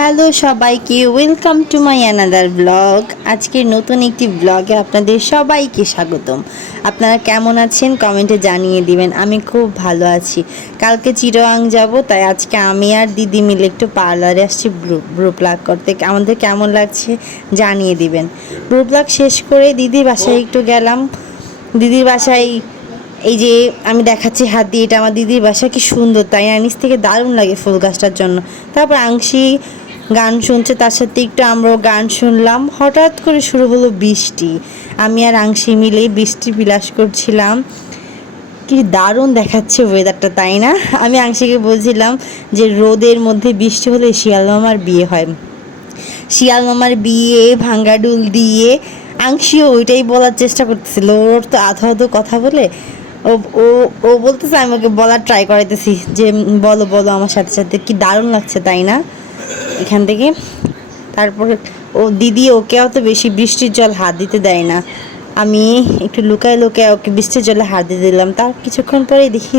Hello সবাইকে, welcome to my another blog. আজকের নতুন একটি ব্লগে আপনাদের সবাইকে স্বাগতম। আপনারা কেমন আছেন কমেন্টে জানিয়ে দিবেন। আমি খুব ভালো আছি। কালকে চিটাগাং যাব, তাই আজকে আমি আর দিদি মিলে একটু পার্লারে আসছি ব্রু প্লাগ করতে। আমাদের কেমন লাগছে জানিয়ে দিবেন। ব্রু প্লাগ শেষ করে দিদির বাসায় একটু গেলাম। দিদির বাসায় এই যে আমি দেখাচ্ছি হাত দিয়ে, এটা আমার দিদির বাসা। কি সুন্দর তাই না? নিচ থেকে দারুণ লাগে ফুল গাছটার জন্য। তারপর আংশি গান শুনছে, তার সাথে একটু আমরাও গান শুনলাম। হঠাৎ করে শুরু হলো বৃষ্টি। আমি আর আংশি মিলে বৃষ্টি বিলাস করছিলাম। কি দারুণ দেখাচ্ছে ওয়েদারটা, তাই না? আমি আংশিকে বলছিলাম যে রোদের মধ্যে বৃষ্টি হলে শিয়াল মামার বিয়ে হয়। শিয়াল মামার বিয়ে ভাঙ্গাডুল দিয়ে আংশিও ওইটাই বলার চেষ্টা করতেছিল। ওর তো আধো আধো কথা বলে ও ও ও বলতেছে, আমি ওকে বলার ট্রাই করাইতেছি যে বলো বলো আমার সাথে সাথে। কি দারুণ লাগছে তাই না এখান থেকে। তারপরে ও দিদি ওকে অত বেশি বৃষ্টির জল হাত দিতে দেয় না। আমি একটু লুকায় লুকায় ওকে বৃষ্টির জলে হাত দিয়ে দিলাম। তার কিছুক্ষণ পরেই দেখি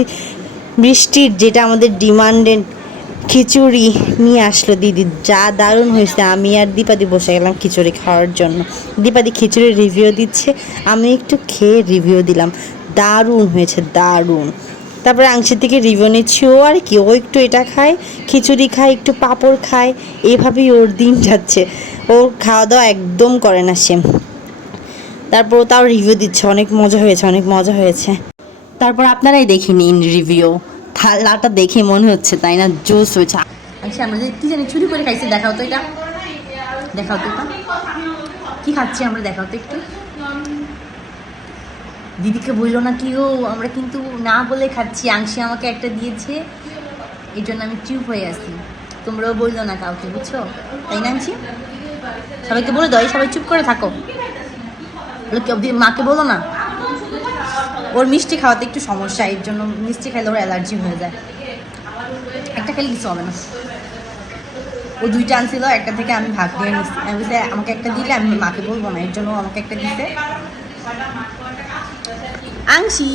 বৃষ্টির যেটা আমাদের ডিমান্ডেড খিচুড়ি নিয়ে আসলো দিদি। যা দারুণ হয়েছে। আমি আর দীপাদি বসে গেলাম খিচুড়ি খাওয়ার জন্য। দীপাদি খিচুড়ির রিভিউ দিচ্ছে, আমি একটু খেয়ে রিভিউ দিলাম। দারুণ হয়েছে, দারুণ। তারপরে আংশির থেকে রিভিউ নিচ্ছি। ও আর কি, ও একটু এটা খায়, খিচুড়ি খায়, একটু পাঁপড় খায়, এভাবেই ওর দিন যাচ্ছে। ওর খাওয়া দাওয়া একদম করে না সে। তারপর তাও রিভিউ দিচ্ছে, অনেক মজা হয়েছে, অনেক মজা হয়েছে। তারপর আপনারাই দেখে নিন রিভিউ। থালাটা দেখে মনে হচ্ছে তাই না জোস হয়েছে। আচ্ছা আমরা যে কি জানি চুরি করে খাইছি, দেখাও তো এটা, দেখাও তো এটা কি খাচ্ছি আমরা, দেখাও তো একটু। দিদিকে বললো না কি, ও আমরা কিন্তু না বলে খাচ্ছি। আংশি আমাকে একটা দিয়েছে, এই জন্য আমি চুপ হয়ে আসি। তোমরাও বললো না কাউকে, বুঝছো তাই না আংশি? সবাইকে বলে দাও, সবাই চুপ করে থাকো। মাকে বলো না। ওর মিষ্টি খাওয়াতে একটু সমস্যা, এর জন্য মিষ্টি খাইলে ওর অ্যালার্জি হয়ে যায়। একটা খেলে কিছু হবে না। ও দুইটা আনছিল, একটা থেকে আমি ভাগ নিয়ে নিচ্ছি। আমি বলছি আমাকে একটা দিলে আমি মাকে বলবো না, এর জন্য আমাকে একটা দিতে। আংশি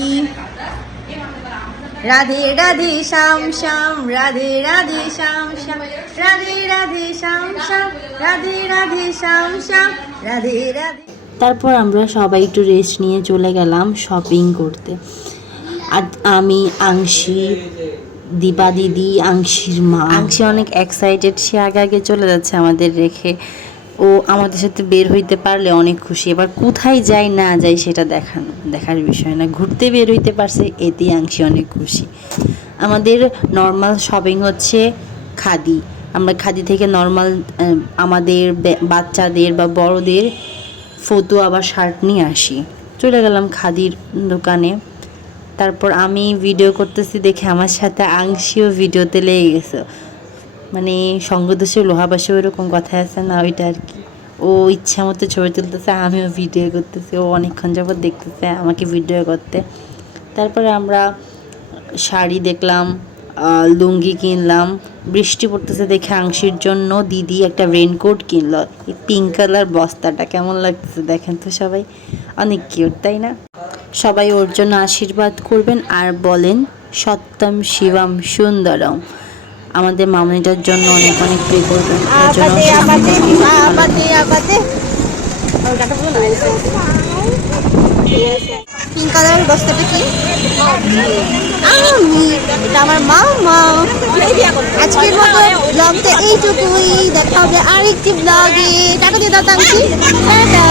রাধে রাধে শ্যাম শ্যাম, রাধে রাধে শ্যাম শ্যাম, রাধে রাধে শ্যাম শ্যাম, রাধে রাধে শ্যাম শ্যাম, রাধে রাধে। তারপর আমরা সবাই একটু রেস্ট নিয়ে চলে গেলাম শপিং করতে। আর আমি, আংশি, দীপা দিদি, আংশির মা। আংশি অনেক এক্সাইটেড, সে আগে আগে চলে যাচ্ছে আমাদের রেখে। ও আমাদের সাথে বের হইতে পারলে অনেক খুশি। এবার কোথায় যাই না যাই সেটা দেখার বিষয় না, ঘুরতে বের হইতে পারছে এতেই আংশি অনেক খুশি। আমাদের নর্মাল শপিং হচ্ছে খাদি। আমরা খাদি থেকে নর্মাল আমাদের বাচ্চাদের বা বড়দের ফটো আবার শার্ট নিয়ে আসি। চলে গেলাম খাদির দোকানে। তারপর আমি ভিডিও করতেছি দেখে আমার সাথে আংশিও ভিডিওতে লেগে গেছে। মানে সঙ্গদোষে লোহাবাসে ওইরকম কথা আছে না, ওইটা আর কি। ও ইচ্ছা মতো ছবি তুলতেছে, আমিও ভিডিও করতেছি। ও অনেকক্ষণ যাবত দেখতেছে আমাকে ভিডিও করতে। তারপরে আমরা শাড়ি দেখলাম, লুঙ্গি কিনলাম। বৃষ্টি পড়তেছে দেখে আংশির জন্য দিদি একটা রেনকোট কিনলো। এই পিঙ্ক কালার বস্তাটা কেমন লাগতেছে দেখেন তো সবাই, অনেক কিউট তাই না? সবাই ওর জন্য আশীর্বাদ করবেন আর বলেন সত্যম শিবম সুন্দরম। আমাদের মামনিটার জন্য অনেক অনেক প্রে করবেন। পিঙ্ক কালারের বস্তাটা কি? এটা আমার মামা। আজকের মতো ব্লগটা এইটুকুই, দেখা হবে আরেকটি ব্লগে। টাকা দিয়ে দাও আংশি, টাটা।